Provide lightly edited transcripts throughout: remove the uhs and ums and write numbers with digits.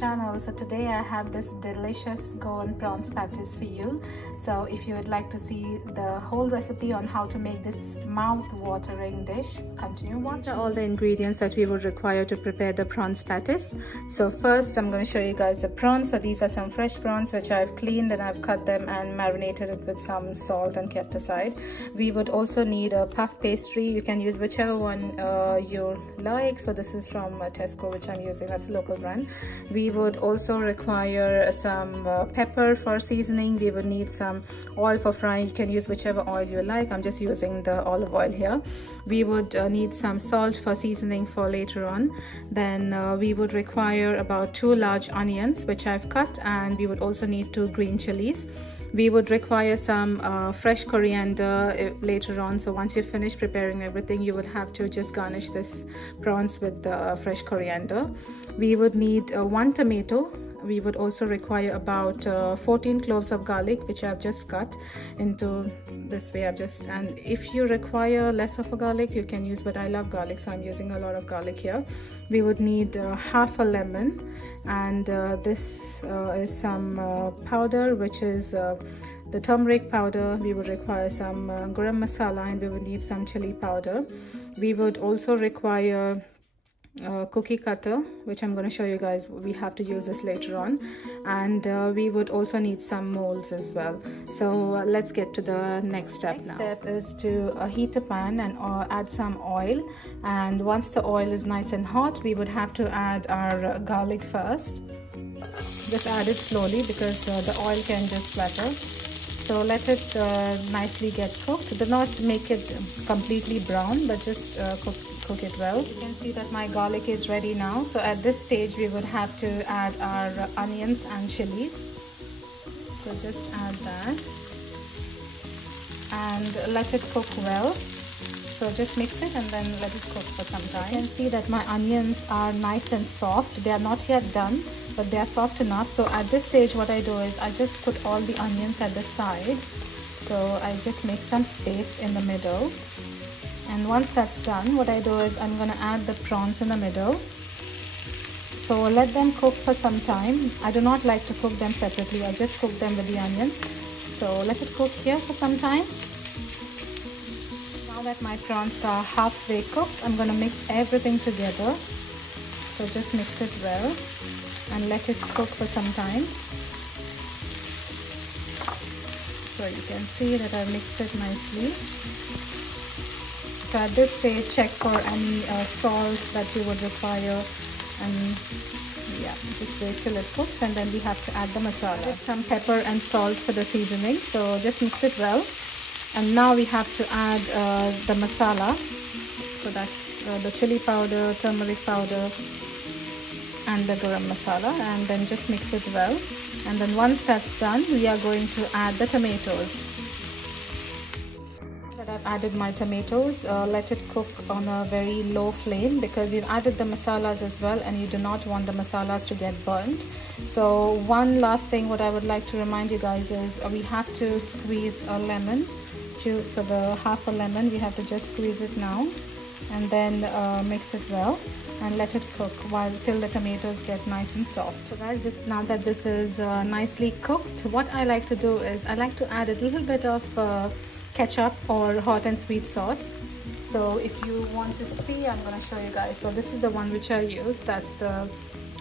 channel. So today I have this delicious Goan prawns patties for you. So if you would like to see the whole recipe on how to make this mouth-watering dish, continue watching. These are all the ingredients that we would require to prepare the prawns patties. So first I'm going to show you guys the prawns. So these are some fresh prawns which I've cleaned and I've cut them and marinated it with some salt and kept aside. We would also need a puff pastry. You can use whichever one you like. So this is from Tesco, which I'm using. That's a local brand. We would also require some pepper for seasoning. We would need some oil for frying. You can use whichever oil you like. I'm just using the olive oil here. We would need some salt for seasoning for later on. Then we would require about 2 large onions which I've cut, and we would also need 2 green chillies. We would require some fresh coriander later on. So once you finish preparing everything, you would have to just garnish this prawns with the fresh coriander. We would need 1 tomato. We would also require about 14 cloves of garlic, which I've just cut into this way. And if you require less of a garlic, you can use, but I love garlic, so I'm using a lot of garlic here. We would need half a lemon, and this is some powder, which is the turmeric powder. We would require some garam masala, and we would need some chilli powder. We would also require cookie cutter, which I'm going to show you guys. We have to use this later on, and we would also need some molds as well. So let's get to the next step. Next step is to heat a pan and add some oil, and once the oil is nice and hot, we would have to add our garlic first. Just add it slowly because the oil can just splatter. So let it nicely get cooked. Do not make it completely brown, but just cook it well. You can see that my garlic is ready now. So at this stage we would have to add our onions and chillies. So just add that and let it cook well. So just mix it and then let it cook for some time. You can see that my onions are nice and soft. They are not yet done, but they are soft enough. So at this stage what I do is I just put all the onions at the side. So I just make some space in the middle. And once that's done, what I do is I'm going to add the prawns in the middle. So let them cook for some time. I do not like to cook them separately. I just cook them with the onions. So let it cook here for some time. Now that my prawns are halfway cooked, I'm going to mix everything together. So just mix it well and let it cook for some time. So you can see that I mixed it nicely. So at this stage, check for any salt that you would require, and yeah, just wait till it cooks, and then we have to add the masala. Add some pepper and salt for the seasoning. So just mix it well, and now we have to add the masala. So that's the chili powder, turmeric powder, and the garam masala, and then just mix it well. And then once that's done, we are going to add the tomatoes. I've added my tomatoes. Let it cook on a very low flame because you've added the masalas as well, and you do not want the masalas to get burnt. So one last thing what I would like to remind you guys is we have to squeeze a lemon juice. So the half a lemon, we have to just squeeze it now, and then mix it well and let it cook till the tomatoes get nice and soft. So guys, now that this is nicely cooked, what I like to do is I like to add a little bit of ketchup or hot and sweet sauce. So if you want to see, I'm going to show you guys. So this is the one which I use. That's the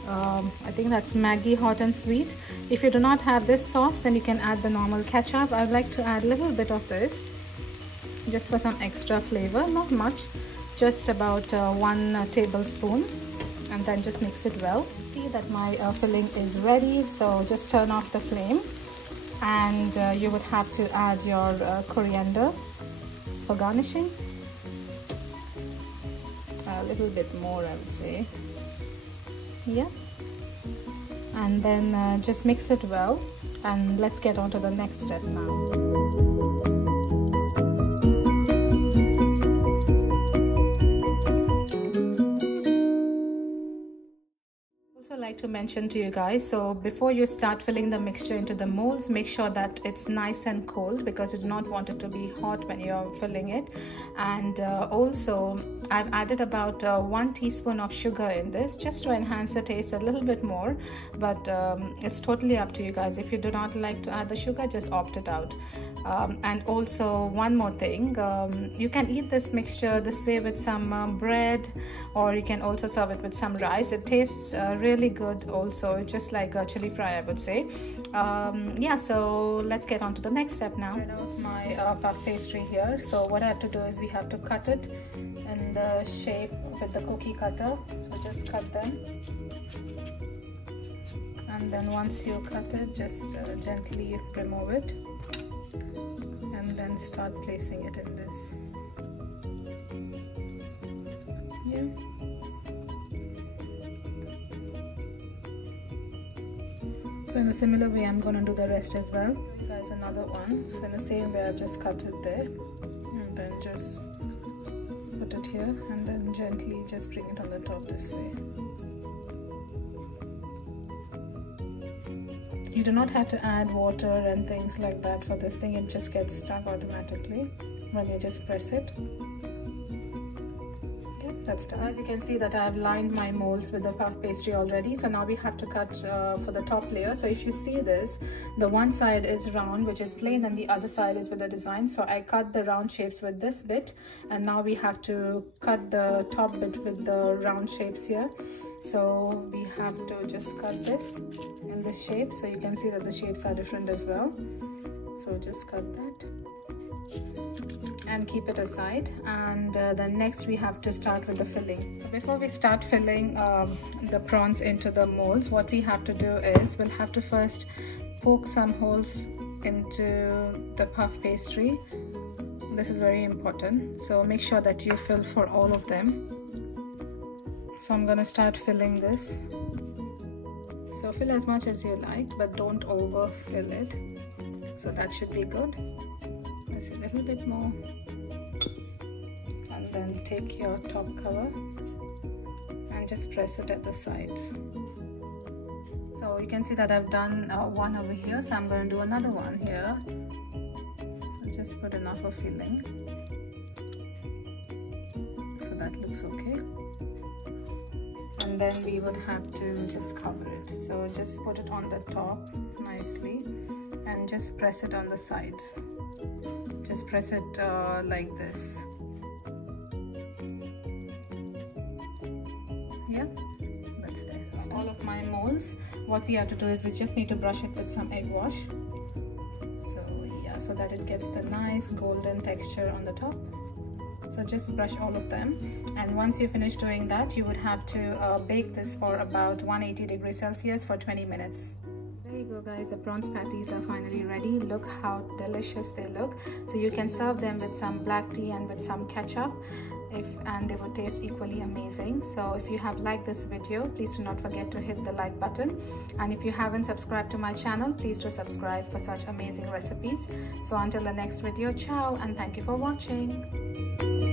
I think that's Maggi hot and sweet. If you do not have this sauce, then you can add the normal ketchup. I'd like to add a little bit of this just for some extra flavor, not much, just about 1 tablespoon, and then just mix it well. See that my filling is ready, so just turn off the flame. And you would have to add your coriander for garnishing. A little bit more, I would say. Yeah. And then just mix it well, and let's get on to the next step now. to mention to you guys, so before you start filling the mixture into the molds, make sure that it's nice and cold, because you do not want it to be hot when you're filling it. And also I've added about 1 teaspoon of sugar in this, just to enhance the taste a little bit more, but it's totally up to you guys. If you do not like to add the sugar, just opt it out. And also one more thing, you can eat this mixture this way with some bread, or you can also serve it with some rice. It tastes really good also, just like a chili fry, I would say. Yeah, so let's get on to the next step now. I have my puff pastry here, so what I have to do is we have to cut it in the shape with the cookie cutter. So just cut them, and then once you cut it, just gently remove it, and then start placing it in this. Yeah. So in a similar way, I'm going to do the rest as well. You guys, another one. So in the same way, I've just cut it there, and then just put it here, and then gently just bring it on the top this way. You do not have to add water and things like that for this thing. It just gets stuck automatically when you just press it. Okay, that's done. As you can see that I've lined my molds with the puff pastry already. So now we have to cut for the top layer. So if you see this, the one side is round, which is plain, and the other side is with a design. So I cut the round shapes with this bit, and now we have to cut the top bit with the round shapes here. So we have to just cut this in this shape, so you can see that the shapes are different as well. So just cut that and keep it aside. And then next we have to start with the filling. So before we start filling the prawns into the molds, what we have to do is we'll have to first poke some holes into the puff pastry. This is very important, so make sure that you fill for all of them. So I'm gonna start filling this. So fill as much as you like, but don't overfill it. So that should be good. I see a little bit more. And then take your top cover and just press it at the sides. So you can see that I've done one over here, so I'm going to do another one here. So just put enough of filling. So that looks okay. And then we would have to just cover it. So just put it on the top nicely and just press it on the sides. Just press it like this. Yeah, that's there. That's all of my molds. What we have to do is we just need to brush it with some egg wash. So yeah, so that it gets the nice golden texture on the top. So just brush all of them, and once you finish doing that, you would have to bake this for about 180 degrees Celsius for 20 minutes. There you go guys, the prawns patties are finally ready. Look how delicious they look. So you can serve them with some black tea and with some ketchup, and they will taste equally amazing. So if you have liked this video, please do not forget to hit the like button, and if you haven't subscribed to my channel, please do subscribe for such amazing recipes. So until the next video, ciao, and thank you for watching.